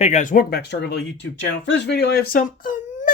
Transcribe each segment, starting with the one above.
Hey guys, welcome back to Struggleville YouTube channel. For this video, I have some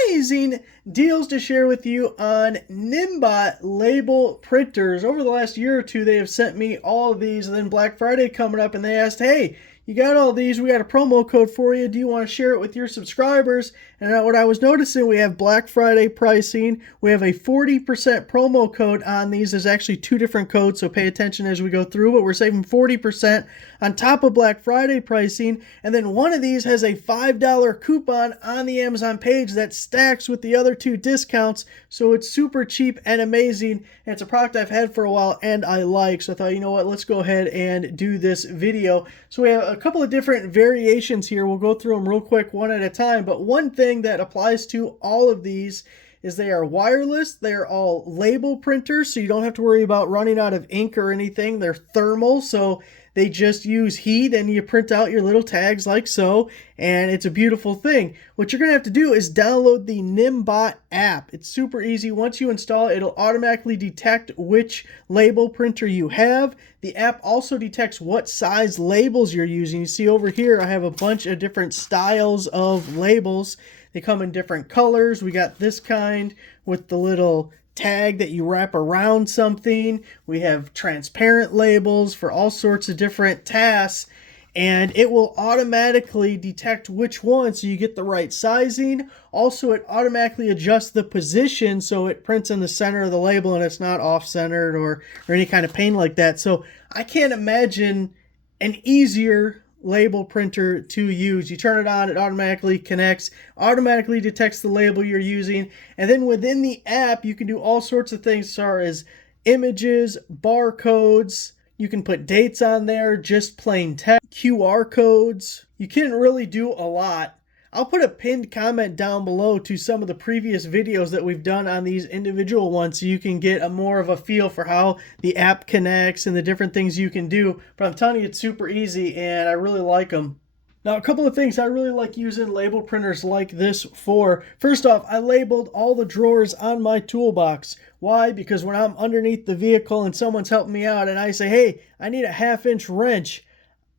amazing deals to share with you on Nimmbot label printers. Over the last year or two, they have sent me all of these, and then Black Friday coming up, and they asked, hey, you got all these, we got a promo code for you. Do you want to share it with your subscribers? And what I was noticing, we have Black Friday pricing. We have a 40% promo code on these. There's actually two different codes, so pay attention as we go through, but we're saving 40% on top of Black Friday pricing. And then one of these has a $5 coupon on the Amazon page that stacks with the other two discounts, so it's super cheap and amazing. And it's a product I've had for a while and I like, so I thought, you know what, let's go ahead and do this video. So we have a couple of different variations here. We'll go through them real quick one at a time, but one thing that applies to all of these is they are wireless. They are all label printers, so you don't have to worry about running out of ink or anything. They're thermal, so they just use heat and you print out your little tags like so, and it's a beautiful thing. What you're going to have to do is download the Nimmbot app. It's super easy. Once you install it, it'll automatically detect which label printer you have. The app also detects what size labels you're using. You see over here, I have a bunch of different styles of labels. They come in different colors. We got this kind with the little tag that you wrap around something. We have transparent labels for all sorts of different tasks, and it will automatically detect which one so you get the right sizing. Also, it automatically adjusts the position so it prints in the center of the label and it's not off-centered or any kind of pain like that. So I can't imagine an easier label printer to use. You turn it on, it automatically connects, automatically detects the label you're using, and then within the app you can do all sorts of things as far as images, barcodes. You can put dates on there, just plain text, QR codes. You can really do a lot. I'll put a pinned comment down below to some of the previous videos that we've done on these individual ones so you can get a more of a feel for how the app connects and the different things you can do. But I'm telling you, it's super easy and I really like them. Now, a couple of things I really like using label printers like this for. First off, I labeled all the drawers on my toolbox. Why? Because when I'm underneath the vehicle and someone's helping me out and I say, hey, I need a 1/2-inch wrench,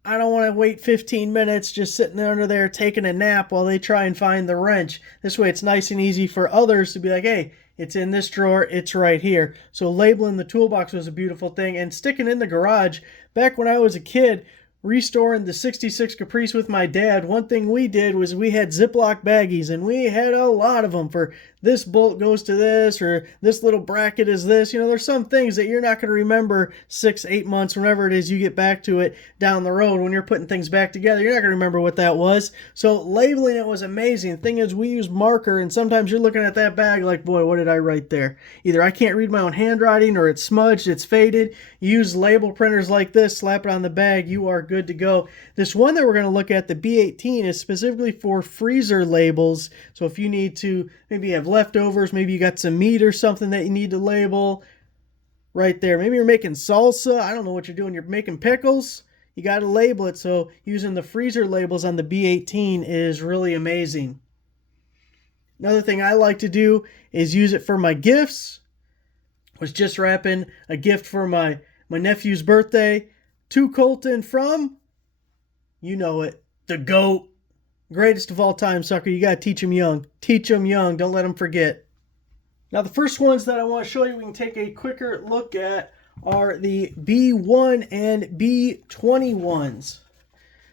I don't want to wait 15 minutes just sitting under there taking a nap while they try and find the wrench. This way it's nice and easy for others to be like, hey, it's in this drawer, it's right here. So labeling the toolbox was a beautiful thing. And sticking in the garage, back when I was a kid, restoring the 66 Caprice with my dad, one thing we did was we had Ziploc baggies, and we had a lot of them for this bolt goes to this, or this little bracket is this. You know, there's some things that you're not going to remember 6-8 months, whenever it is you get back to it down the road. When you're putting things back together, you're not going to remember what that was. So labeling it was amazing. The thing is, we use marker, and sometimes you're looking at that bag like, boy, what did I write there? Either I can't read my own handwriting, or it's smudged, it's faded. Use label printers like this, slap it on the bag, you are good to go. This one that we're going to look at, the B18, is specifically for freezer labels. So if you need to maybe have leftovers, maybe you got some meat or something that you need to label right there. Maybe you're making salsa, I don't know what you're doing, you're making pickles, you got to label it. So using the freezer labels on the B18 is really amazing. Another thing I like to do is use it for my gifts. Was just wrapping a gift for my nephew's birthday. To Colton from, you know it, the GOAT. Greatest of all time, sucker. You got to teach them young. Teach them young. Don't let them forget. Now, the first ones that I want to show you we can take a quicker look at are the B1 and B21s.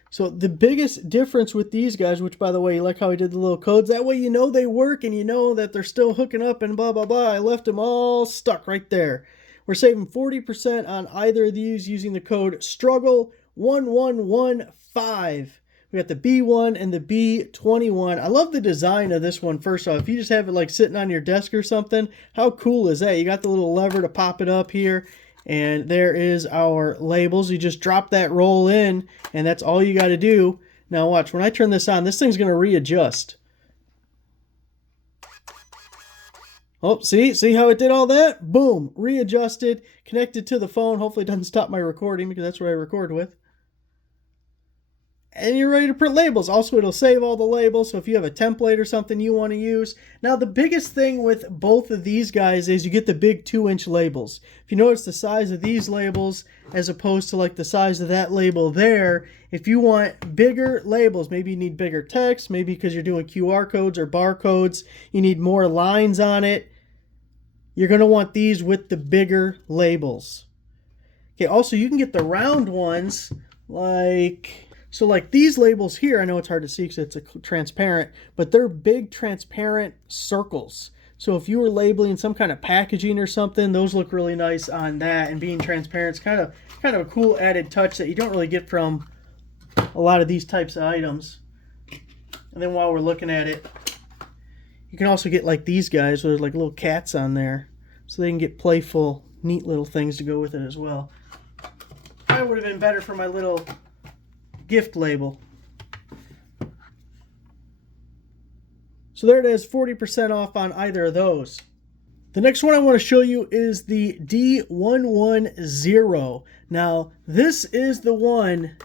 So the biggest difference with these guys, which, by the way, you like how I did the little codes? That way you know they work and you know that they're still hooking up and blah, blah, blah. I left them all stuck right there. We're saving 40% on either of these using the code STRUGGLE1115. We got the B1 and the B21. I love the design of this one. First off, if you just have it like sitting on your desk or something, how cool is that? You got the little lever to pop it up here, and there is our labels. You just drop that roll in, and that's all you got to do. Now watch, when I turn this on, this thing's going to readjust. Oh, see how it did all that? Boom, readjusted, connected to the phone. Hopefully it doesn't stop my recording because that's what I record with. and you're ready to print labels. Also, it'll save all the labels, so if you have a template or something you want to use. Now, the biggest thing with both of these guys is you get the big 2-inch labels. If you notice the size of these labels as opposed to like the size of that label there, if you want bigger labels, maybe you need bigger text, maybe because you're doing QR codes or barcodes, you need more lines on it, you're going to want these with the bigger labels. Okay, also you can get the round ones like... So like these labels here, I know it's hard to see because it's a transparent, but they're big transparent circles. So if you were labeling some kind of packaging or something, those look really nice on that. And being transparent is kind of a cool added touch that you don't really get from a lot of these types of items. And then while we're looking at it, you can also get like these guys where there's like little cats on there. So they can get playful, neat little things to go with it as well. Probably would have been better for my little gift label. So there it is, 40% off on either of those. The next one I want to show you is the D11 Zero. Now, this is the one,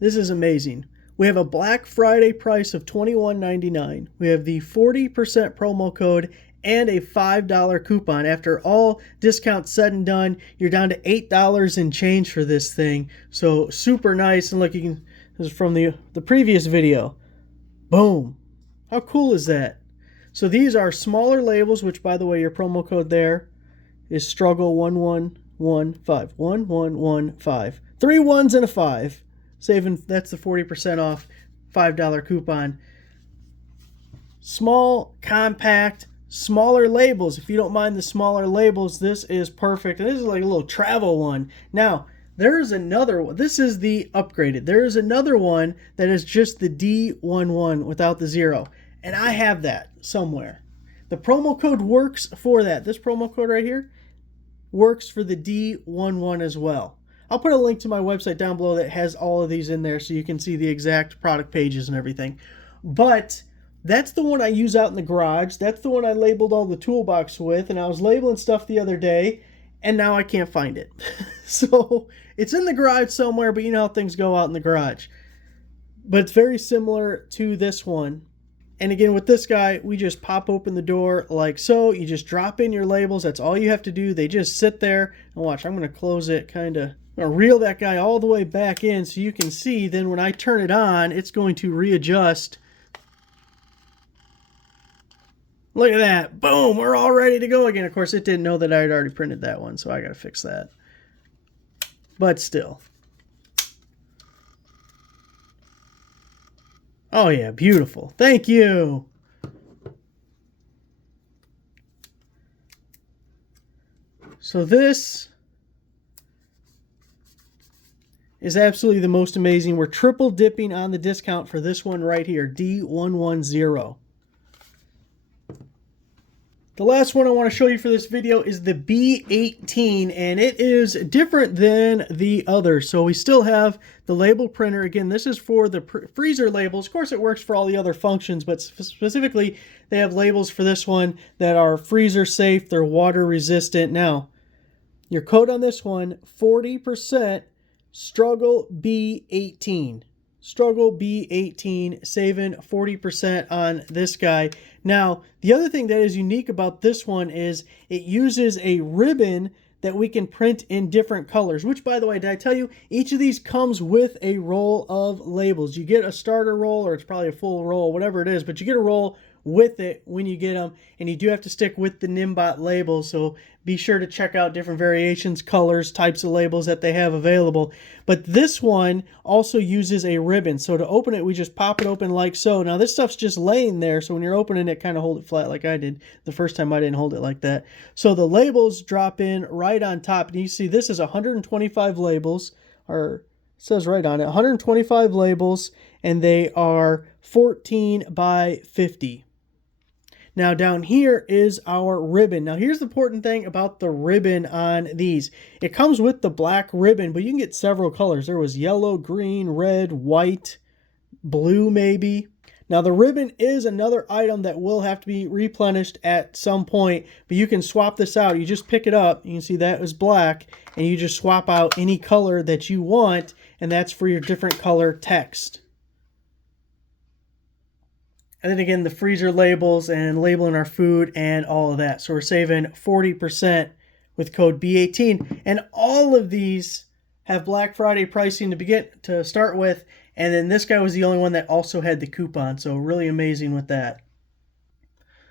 this is amazing. We have a Black Friday price of $21.99. We have the 40% promo code and a $5 coupon. After all discounts said and done, you're down to $8 and change for this thing. So super nice. And look, you can, this is from the previous video. Boom. How cool is that? So these are smaller labels, which by the way, your promo code there is struggle 1115. 1115. 3 1s and a 5. Saving, that's the 40% off $5 coupon. Small, compact, smaller labels. If you don't mind the smaller labels, this is perfect. And this is like a little travel one. Now, there is another one. This is the upgraded. There is another one that is just the D11 without the zero. And I have that somewhere. The promo code works for that. This promo code right here works for the D11 as well. I'll put a link to my website down below that has all of these in there so you can see the exact product pages and everything. But that's the one I use out in the garage. That's the one I labeled all the toolbox with. And I was labeling stuff the other day, and now I can't find it. So it's in the garage somewhere, but you know how things go out in the garage. But it's very similar to this one. And again, with this guy, we just pop open the door like so. You just drop in your labels. That's all you have to do. They just sit there. And watch, I'm going to close it kind of. I'm going to reel that guy all the way back in so you can see. Then when I turn it on, it's going to readjust. Look at that. Boom. We're all ready to go again. Of course, it didn't know that I had already printed that one, so I got to fix that. But still. Oh yeah, beautiful. Thank you. So this is absolutely the most amazing. We're triple dipping on the discount for this one right here, D11 The last one I want to show you for this video is the B18, and it is different than the others. So we still have the label printer. Again, this is for the freezer labels. Of course, it works for all the other functions, but specifically, they have labels for this one that are freezer safe. They're water resistant. Now, your code on this one, 40%, struggle B18. Struggle B18, saving 40% on this guy. Now, the other thing that is unique about this one is it uses a ribbon that we can print in different colors, which, by the way, did I tell you, each of these comes with a roll of labels. You get a starter roll, or it's probably a full roll, whatever it is, but you get a roll with it when you get them, and you do have to stick with the Nimmbot labels, so be sure to check out different variations, colors, types of labels that they have available. But this one also uses a ribbon, so to open it, we just pop it open like so. Now this stuff's just laying there, so when you're opening it, kind of hold it flat like I did the first time. I didn't hold it like that. So the labels drop in right on top, and you see this is 125 labels, or it says right on it, 125 labels, and they are 14 by 50. Now down here is our ribbon. Now here's the important thing about the ribbon on these. It comes with the black ribbon, but you can get several colors. There was yellow, green, red, white, blue maybe. Now the ribbon is another item that will have to be replenished at some point, but you can swap this out. You just pick it up. You can see that is black, and you just swap out any color that you want, and that's for your different color text. And then again, the freezer labels and labeling our food and all of that. So we're saving 40% with code B18. And all of these have Black Friday pricing to start with. And then this guy was the only one that also had the coupon. So really amazing with that.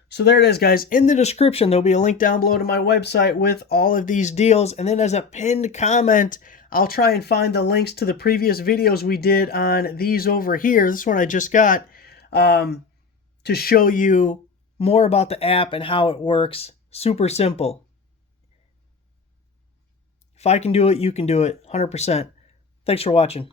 So there it is, guys. In the description, there'll be a link down below to my website with all of these deals. And then as a pinned comment, I'll try and find the links to the previous videos we did on these over here. This one I just got. To show you more about the app and how it works. Super simple. If I can do it, you can do it. 100%. Thanks for watching.